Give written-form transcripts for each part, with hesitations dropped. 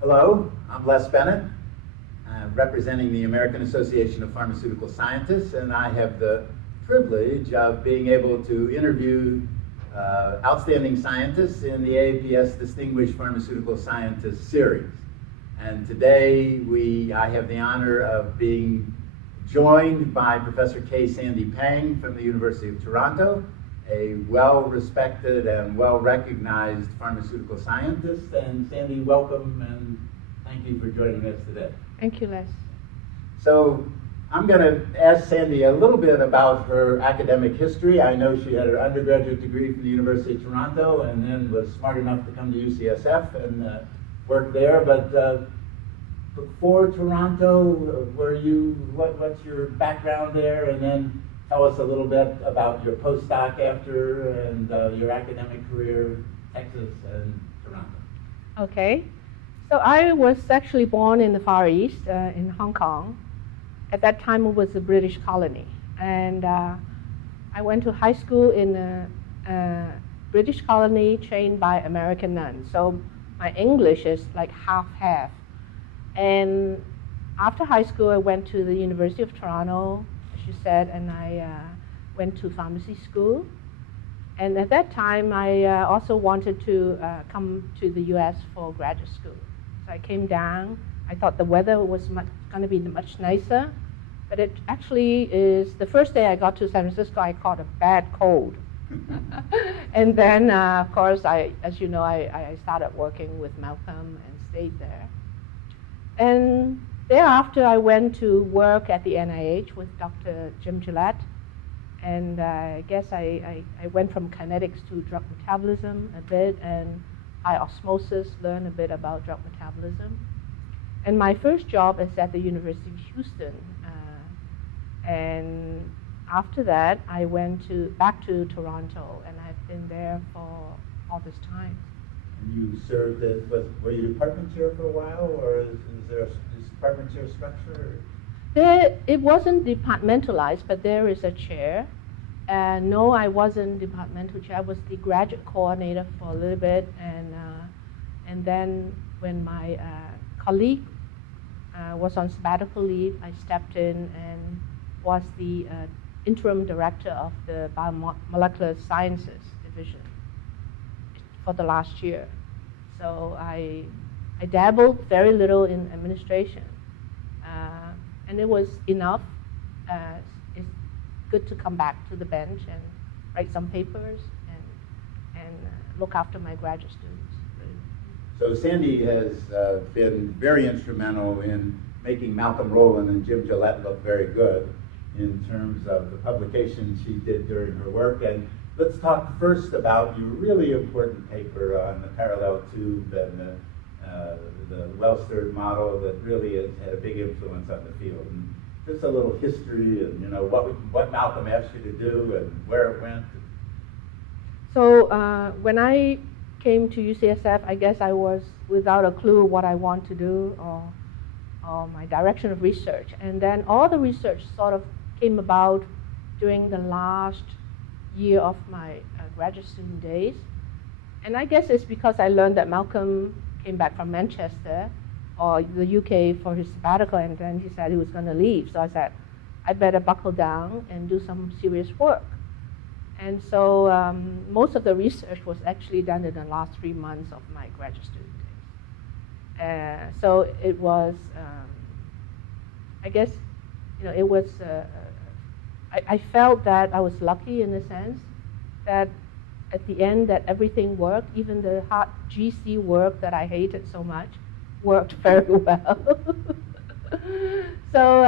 Hello, I'm Les Bennett, representing the American Association of Pharmaceutical Scientists, and I have the privilege of being able to interview outstanding scientists in the AAPS Distinguished Pharmaceutical Scientist Series. And today I have the honor of being joined by Professor K. Sandy Pang from the University of Toronto, a well-respected and well-recognized pharmaceutical scientist. And Sandy, welcome, and thank you for joining us today. Thank you, Les. So I'm going to ask Sandy a little bit about her academic history. I know she had her undergraduate degree from the University of Toronto and then was smart enough to come to UCSF and work there. But before Toronto, what's your background there? And then tell us a little bit about your postdoc after and your academic career, Texas and Toronto. Okay. So I was actually born in the Far East, in Hong Kong. At that time, it was a British colony. And I went to high school in a British colony trained by American nuns. So my English is like half-half. And after high school, I went to the University of Toronto, as you said, and I went to pharmacy school. And at that time, I also wanted to come to the US for graduate school. So I came down. I thought the weather was going to be much nicer, but it actually is, the first day I got to San Francisco, I caught a bad cold. And then, of course, as you know, I started working with Malcolm and stayed there. And thereafter, I went to work at the NIH with Dr. Jim Gillette. And I guess I went from kinetics to drug metabolism a bit, and by osmosis, learned a bit about drug metabolism. And my first job is at the University of Houston. And after that, I went back to Toronto, and I've been there for all this time. And you served as, were you department chair for a while, or is there a department chair structure? It wasn't departmentalized, but there is a chair. No, I wasn't departmental chair. I was the graduate coordinator for a little bit, and then when my colleague was on sabbatical leave, I stepped in and was the interim director of the Biomolecular Sciences Division for the last year. So I dabbled very little in administration, and it was enough. It's good to come back to the bench and write some papers and look after my graduate students. So Sandy has been very instrumental in making Malcolm Rowland and Jim Gillette look very good in terms of the publications she did during her work. And let's talk first about your really important paper on the parallel tube and the well-stirred model that really has had a big influence on the field. And just a little history and what Malcolm asked you to do and where it went. So when I came to UCSF, I guess I was without a clue what I want to do or my direction of research. And then all the research sort of came about during the last year of my graduate student days. And I guess it's because I learned that Malcolm came back from Manchester or the UK for his sabbatical, and then he said he was going to leave. So I said, I better buckle down and do some serious work. And so most of the research was actually done in the last 3 months of my graduate student days. So it was, I guess, it was, I felt that I was lucky in a sense that at the end that everything worked, even the hard GC work that I hated so much worked very well. So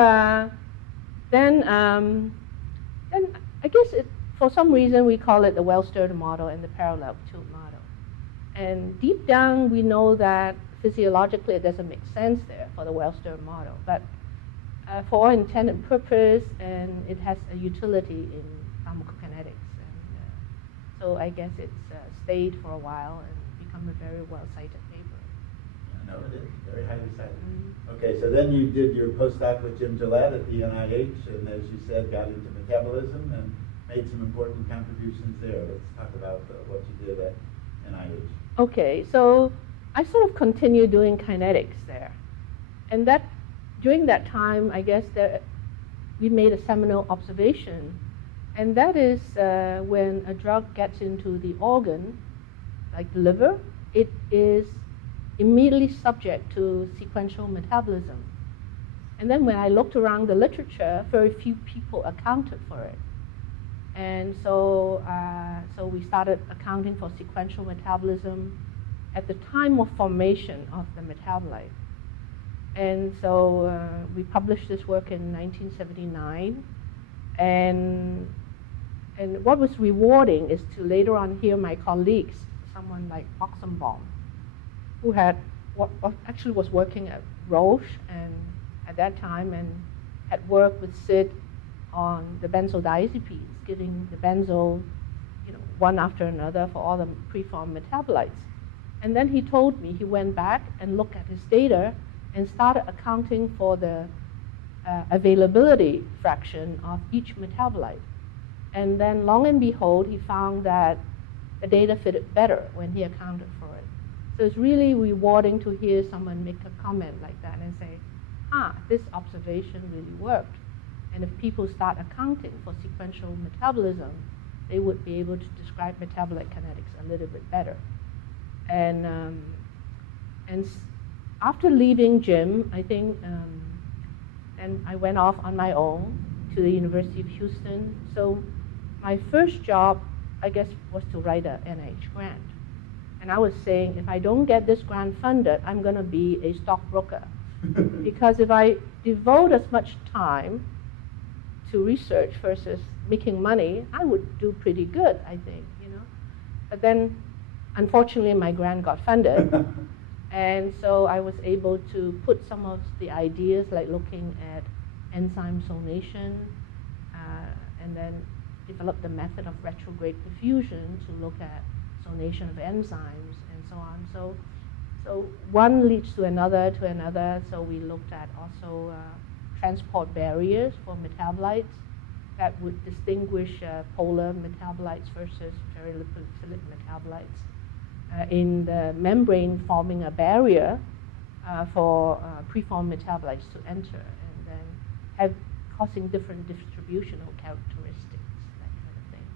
then I guess for some reason we call it the well-stirred model and the parallel tube model. And deep down we know that physiologically it doesn't make sense there for the well-stirred model, but for all intent and purpose, and it has a utility in pharmacokinetics. And so I guess it's stayed for a while and become a very well-cited paper. No, it is very highly cited. Mm-hmm. Okay, so then you did your postdoc with Jim Gillette at the NIH, and as you said, got into metabolism and made some important contributions there. Let's talk about what you did at NIH. Okay, so I sort of continued doing kinetics there. And during that time, I guess we made a seminal observation. And that is when a drug gets into the organ, like the liver, it is immediately subject to sequential metabolism. And then when I looked around the literature, very few people accounted for it. And so we started accounting for sequential metabolism at the time of formation of the metabolite. And so we published this work in 1979. And what was rewarding is to later on hear my colleagues, someone like Oxenbaum, who actually was working at Roche and at that time and had worked with Sid on the benzodiazepines, giving the benzo, one after another for all the preformed metabolites. And then he told me he went back and looked at his data and started accounting for the availability fraction of each metabolite. And then, long and behold, he found that the data fitted better when he accounted for it. So it's really rewarding to hear someone make a comment like that and say, this observation really worked. And if people start accounting for sequential metabolism, they would be able to describe metabolite kinetics a little bit better. And after leaving gym, I think, and I went off on my own to the University of Houston. So my first job, I guess, was to write an NIH grant. And I was saying, if I don't get this grant funded, I'm going to be a stockbroker. Because if I devote as much time to research versus making money, I would do pretty good, I think, But then, unfortunately, my grant got funded. And so I was able to put some of the ideas, like looking at enzyme zonation, and then develop the method of retrograde perfusion to look at zonation of enzymes and so on. So one leads to another, So we looked at also transport barriers for metabolites that would distinguish polar metabolites versus very lipophilic metabolites. In the membrane forming a barrier for preformed metabolites to enter, and then causing different distributional characteristics, that kind of thing.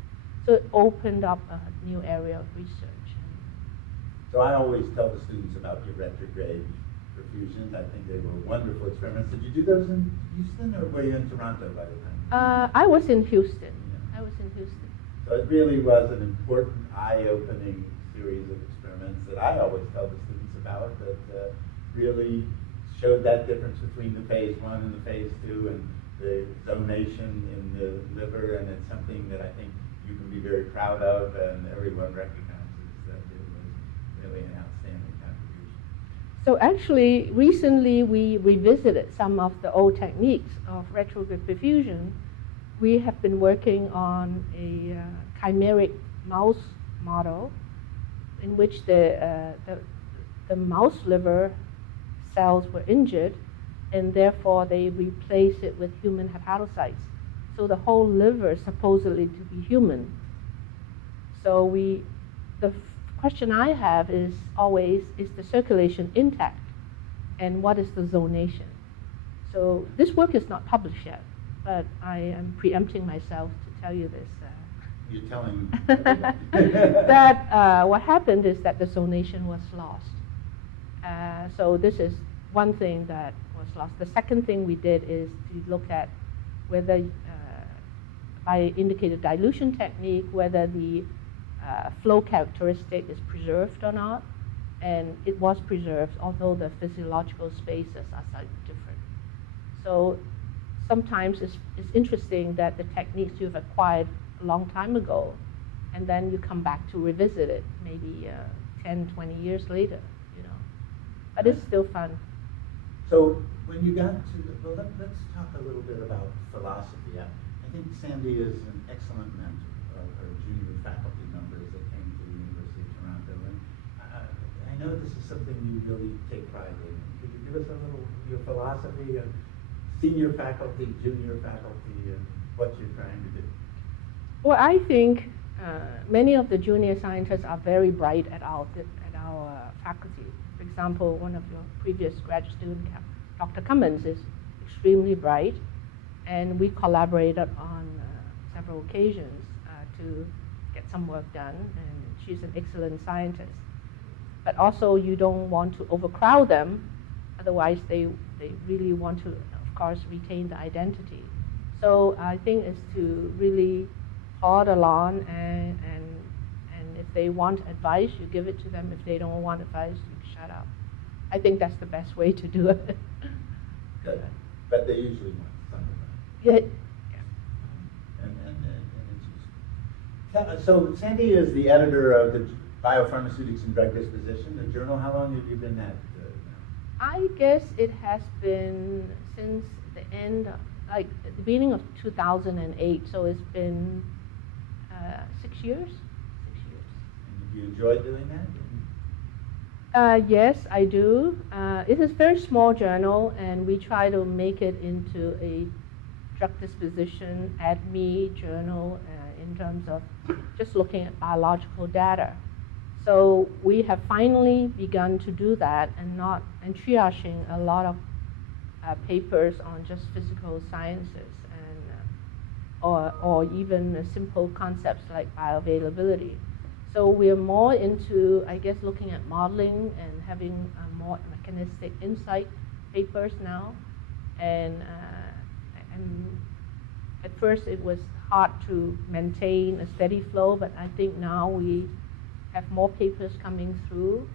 So it opened up a new area of research. So I always tell the students about your retrograde perfusions. I think they were wonderful experiments. Did you do those in Houston, or were you in Toronto by the time? I was in Houston. Yeah. I was in Houston. So it really was an important, eye-opening series of experiments that I always tell the students about, that really showed that difference between the phase 1 and the phase 2 and the zonation in the liver, and it's something that I think you can be very proud of, and everyone recognizes that it was really an outstanding contribution. So actually, recently we revisited some of the old techniques of retrograde perfusion. We have been working on a chimeric mouse model in which the mouse liver cells were injured, and therefore they replace it with human hepatocytes. So the whole liver is supposedly to be human. So the question I have is always, is the circulation intact? And what is the zonation? So this work is not published yet, but I am preempting myself to tell you this. You're telling that what happened is that the zonation was lost. So this is one thing that was lost. The second thing we did is to look at whether, by indicator dilution technique, whether the flow characteristic is preserved or not. And it was preserved, although the physiological spaces are slightly different. So sometimes it's interesting that the techniques you've acquired a long time ago, and then you come back to revisit it maybe 10, 20 years later, But it's still fun. So when you got to, let's talk a little bit about philosophy. I think Sandy is an excellent mentor of her junior faculty members that came to the University of Toronto. And I know this is something you really take pride in. Could you give us a little your philosophy of senior faculty, junior faculty, and what you're trying to do? Well, I think many of the junior scientists are very bright at our faculty. for example, one of your previous graduate students, Dr. Cummins, is extremely bright, and we collaborated on several occasions to get some work done, and she's an excellent scientist. But also, you don't want to overcrowd them, otherwise they really want to, of course, retain the identity. So I think it's to really plod along, and if they want advice, you give it to them. If they don't want advice, you shut up. I think that's the best way to do it. Good. But they usually want some advice. Yeah. And it's useful. So Sandy is the editor of the Biopharmaceutics and Drug Disposition, the journal. How long have you been at now? I guess it has been since the end, like at the beginning of 2008. So it's been 6 years. 6 years. And do you enjoy doing that? Yes, I do. It is a very small journal, and we try to make it into a drug disposition ADME journal in terms of just looking at biological data. So we have finally begun to do that, and triaging a lot of papers on just physical sciences, and or even simple concepts like bioavailability. So we are more into, I guess, looking at modeling and having more mechanistic insight papers now. And at first it was hard to maintain a steady flow, but I think now we have more papers coming through,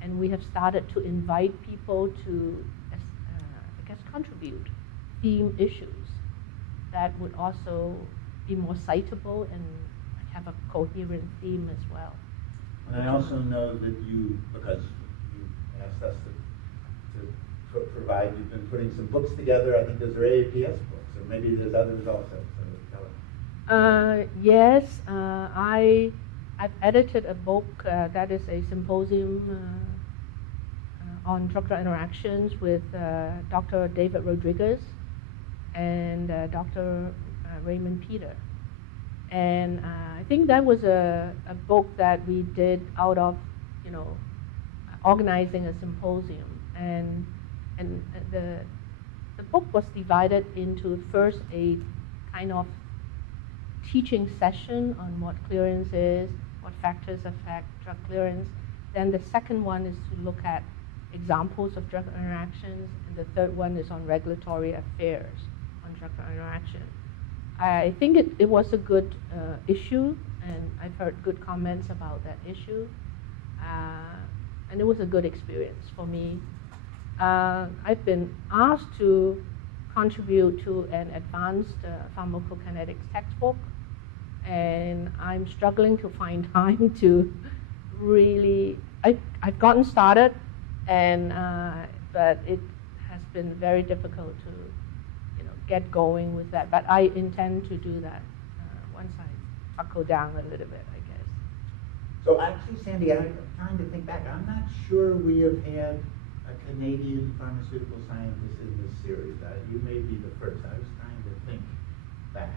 and we have started to invite people to, I guess, contribute theme issues that would also be more citable and have a coherent theme as well. And I also know that you, because you asked us to provide, you've been putting some books together. I think those are AAPS books, or maybe there's others also. So tell us. Yes, I've edited a book that is a symposium on drug-drug interactions with Dr. David Rodriguez and Dr. Raymond Peter. And I think that was a book that we did out of, organizing a symposium. And the book was divided into first a kind of teaching session on what clearance is, what factors affect drug clearance. Then the second one is to look at examples of drug interactions, and the third one is on regulatory affairs on drug interaction. I think it was a good issue, and I've heard good comments about that issue, and it was a good experience for me. I've been asked to contribute to an advanced pharmacokinetics textbook, and I'm struggling to find time to really, I've gotten started, and but it has been very difficult to get going with that. But I intend to do that once I buckle down a little bit, I guess. So actually, Sandy, I'm trying to think back. I'm not sure we have had a Canadian pharmaceutical scientist in this series. You may be the first. I was trying to think back.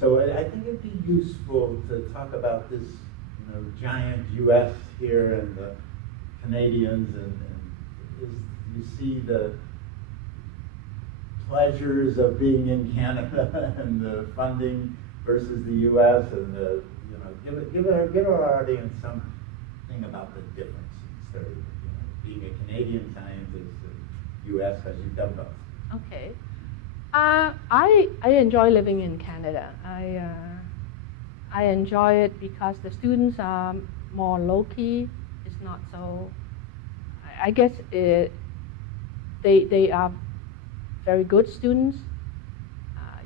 So I think it'd be useful to talk about this, giant U.S. here and the Canadians, and you see the pleasures of being in Canada and the funding versus the U.S. and the, give our audience something about the difference instead of being a Canadian scientist and U.S. as you've done both. Okay. I enjoy living in Canada. I enjoy it because the students are more low-key. It's not so, I guess they are very good students,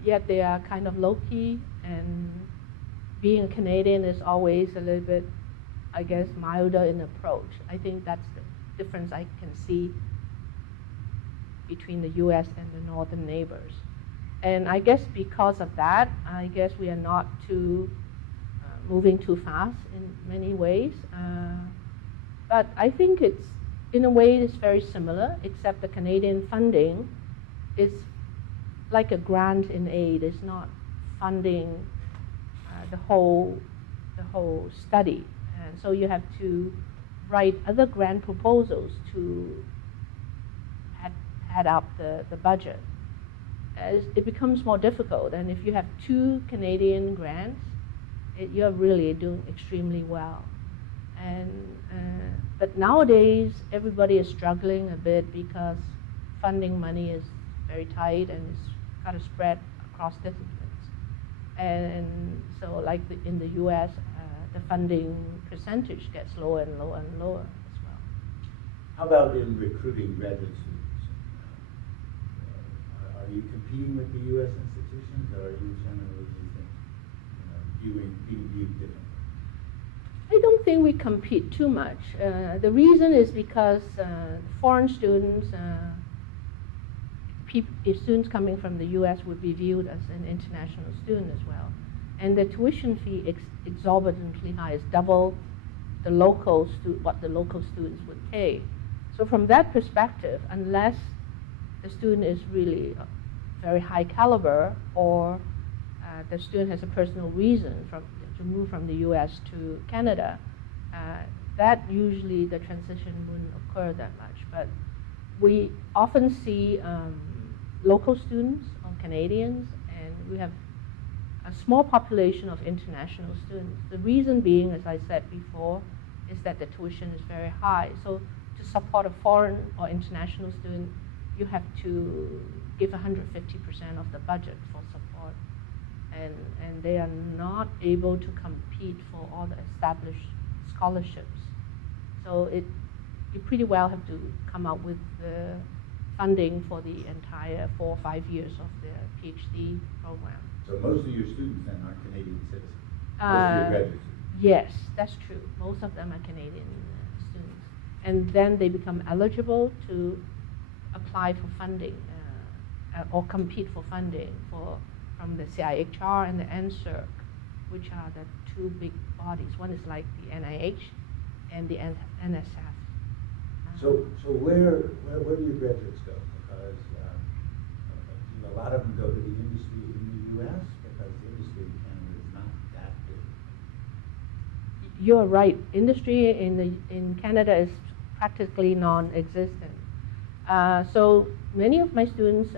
yet they are kind of low-key, and being a Canadian is always a little bit, I guess, milder in approach. I think that's the difference I can see between the U.S. and the northern neighbors. And I guess because of that, I guess we are not too moving too fast in many ways. But I think it's, in a way, it's very similar, except the Canadian funding is like a grant in aid. It's not funding the whole study. And so you have to write other grant proposals to add up the budget. As it becomes more difficult, and if you have 2 Canadian grants, you're really doing extremely well. And but nowadays, everybody is struggling a bit because funding money is very tight and it's kind of spread across disciplines. And so, like in the U.S., the funding percentage gets lower and lower and lower as well. How about in recruiting graduate students? Are you competing with the U.S. institutions, or are you generally, being viewed differently? I don't think we compete too much. The reason is because foreign students, students coming from the U.S. would be viewed as an international student as well. And the tuition fee exorbitantly high, is double the what the local students would pay. So from that perspective, unless the student is really very high caliber, or the student has a personal reason to move from the U.S. to Canada, that usually the transition wouldn't occur that much. But we often see local students or Canadians, and we have a small population of international students. The reason being, as I said before, is that the tuition is very high. So to support a foreign or international student, you have to give 150% of the budget for support. And they are not able to compete for all the established scholarships. So you pretty well have to come up with the funding for the entire 4 or 5 years of their PhD program. So most of your students then are Canadian citizens? Most of your graduate students? Yes, that's true. Most of them are Canadian students. And then they become eligible to apply for funding or compete for funding from the CIHR and the NSERC, which are the 2 big bodies. One is like the NIH and the NSF. So where do your graduates go? Because a lot of them go to the industry in the U.S. because the industry in Canada is not that big. You're right. Industry in Canada is practically non-existent. So many of my students,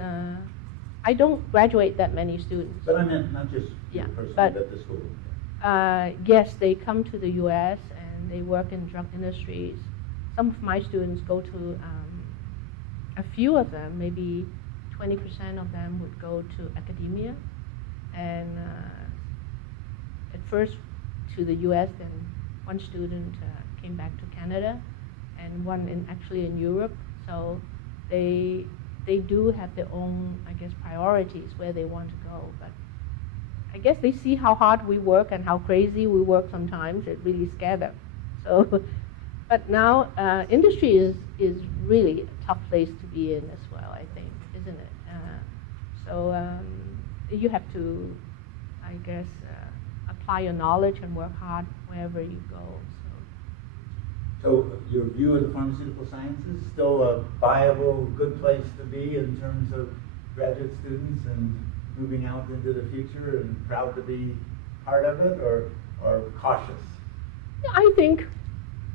I don't graduate that many students. But I meant not just you personally, but the school. Yes, they come to the U.S. and they work in drug industries. Some of my students go to, a few of them, maybe 20% of them would go to academia. And at first to the U.S., then one student came back to Canada, and one actually in Europe. So they do have their own, I guess, priorities where they want to go. But I guess they see how hard we work and how crazy we work sometimes. It really scares them. So, but now industry is really a tough place to be in as well, I think, isn't it? So you have to, I guess, apply your knowledge and work hard wherever you go. So your view of the pharmaceutical sciences, still a viable, good place to be in terms of graduate students and moving out into the future, and proud to be part of it, or cautious?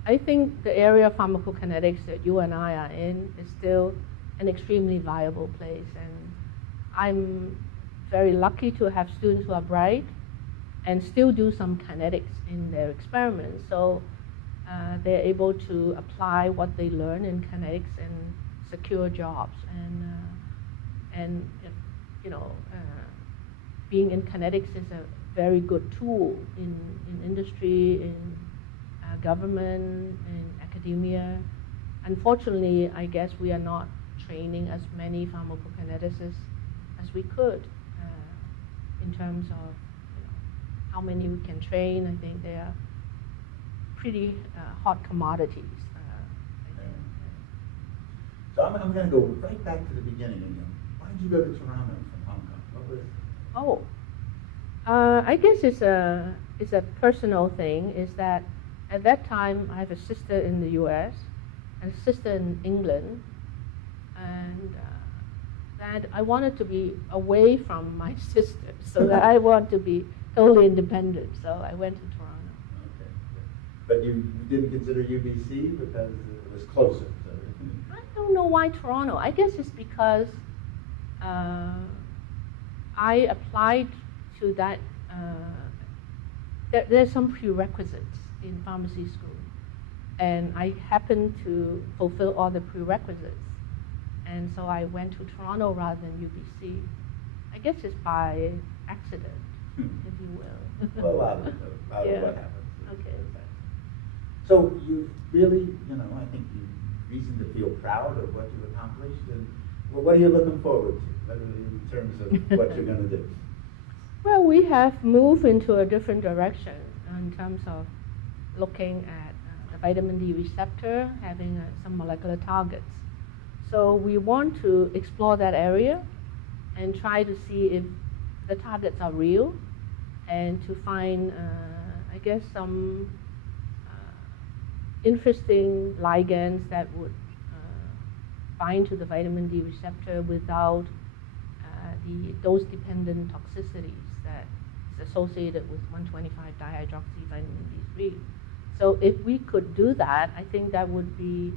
I think the area of pharmacokinetics that you and I are in is still an extremely viable place, and I'm very lucky to have students who are bright and still do some kinetics in their experiments. So they're able to apply what they learn in kinetics and secure jobs. And being in kinetics is a very good tool in industry, in government, in academia. Unfortunately, I guess we are not training as many pharmacokineticists as we could in terms of how many we can train. I think they are pretty hot commodities. So I'm going to go right back to the beginning again. Why did you go to Toronto from Hong Kong? What was? I guess it's a personal thing. Is that at that time I have a sister in the U.S. and a sister in England, and that I wanted to be away from my sister, so that I want to be totally independent. So I went to Toronto. Okay. But you didn't consider UBC because it was closer. So. I don't know why Toronto. I guess it's because I applied to that. There's some prerequisites in pharmacy school, and I happened to fulfill all the prerequisites, and so I went to Toronto rather than UBC. I guess it's by accident, if you will. Well, a lot of Yeah. what happens. Okay. So you really, I think you reason to feel proud of what you've accomplished, and what are you looking forward to in terms of what you're going to do? Well, we have moved into a different direction in terms of looking at the vitamin D receptor, having some molecular targets. So we want to explore that area and try to see if the targets are real, and to find, I guess, some interesting ligands that would bind to the vitamin D receptor without the dose-dependent toxicities that is associated with 1,25-dihydroxy vitamin D3. So if we could do that, I think that would be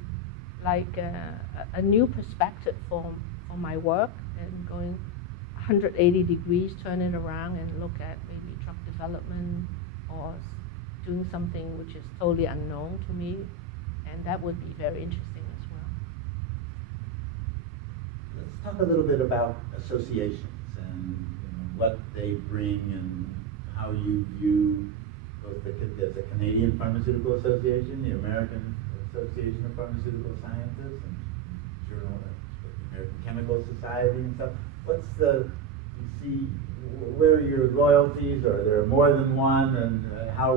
like a new perspective for my work, and going 180 degrees, turn it around and look at maybe drug development or doing something which is totally unknown to me, and that would be very interesting as well. Let's talk a little bit about associations and what they bring and how you view both there's a Canadian Pharmaceutical Association, the American Association of Pharmaceutical Scientists, and Journal of the American Chemical Society and stuff. What's you see, where are your loyalties, or are there more than one, and how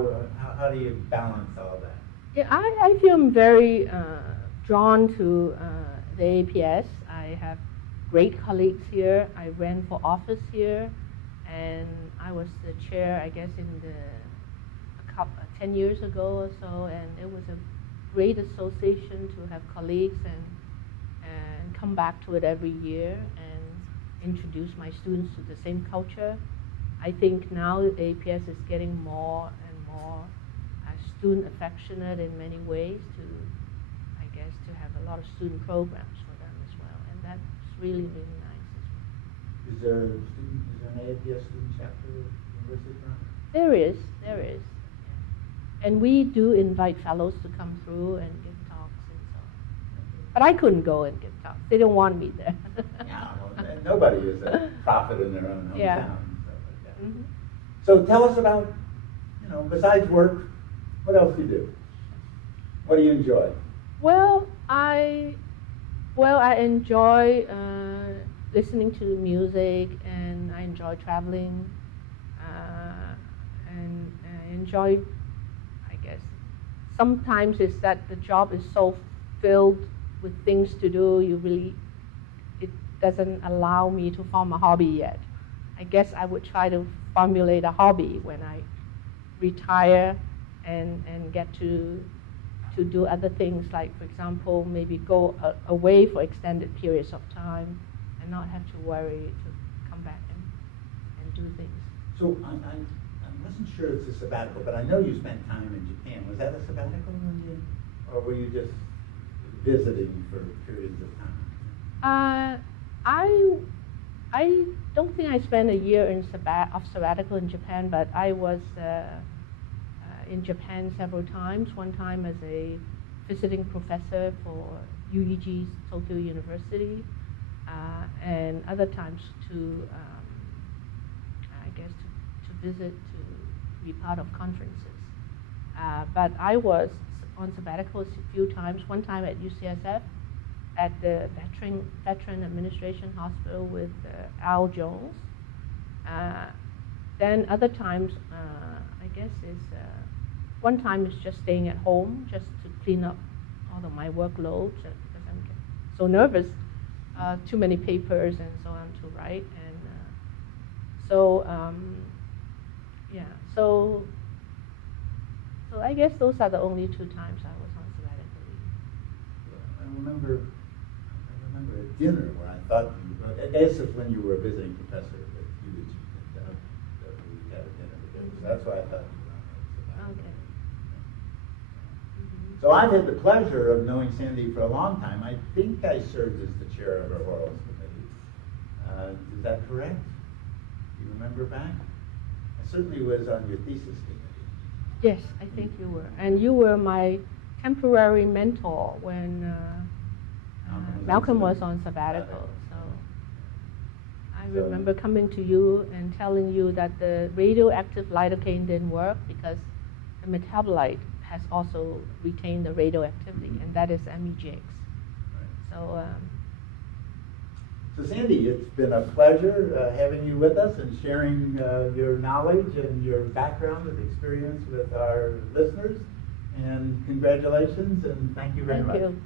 do you balance all that? Yeah, I feel I'm very drawn to the AAPS. I have great colleagues here. I ran for office here, and I was the chair, I guess, in 10 years ago or so, and it was a great association to have colleagues and come back to it every year and introduce my students to the same culture. I think now AAPS is getting more and more student affectionate in many ways, I guess, to have a lot of student programs for them as well, and that's really, really nice as well. Is there an AAPS student chapter at University of Toronto? There is. And we do invite fellows to come through and give talks and so on. But I couldn't go and give talks. They don't want me there. Yeah, well, nobody is a prophet in their own hometown. Yeah. And stuff like that. Mm-hmm. So tell us about, besides work, what else do you do? What do you enjoy? Well, I enjoy listening to music, and I enjoy traveling, and I enjoy, I guess, sometimes it's that the job is so filled with things to do, it doesn't allow me to form a hobby yet. I guess I would try to formulate a hobby when I retire and get to do other things, like, for example, maybe go away for extended periods of time and not have to worry to come back and do things. So I wasn't sure it's a sabbatical, but I know you spent time in Japan. Was that a sabbatical or were you just visiting for periods of time? I don't think I spent a year of sabbatical in Japan, but I was in Japan several times. One time as a visiting professor for UEG's Tokyo University, and other times to visit, to be part of conferences. But I was on sabbatical a few times. One time at UCSF, at the Veteran Administration Hospital with Al Jones. Then other times, I guess one time is just staying at home, just to clean up all of my workload, because I'm so nervous, too many papers and so on to write, and so I guess those are the only 2 times I was on sabbatical leave. I remember a dinner where I thought I guess it's when you were a visiting professor at UEG that we had a dinner together. So that's why I thought you were on sabbatical. Okay. So I've had the pleasure of knowing Sandy for a long time. I think I served as the chair of our orals committee. Is that correct? Do you remember back? I certainly was on your thesis committee. Yes, I think you were. And you were my temporary mentor when Malcolm was on sabbatical. So I remember coming to you and telling you that the radioactive lidocaine didn't work because the metabolite has also retained the radioactivity, and that is MEGX. Right. So, So Sandy, it's been a pleasure having you with us and sharing your knowledge and your background and experience with our listeners. And congratulations, and thank you very much. Thank you.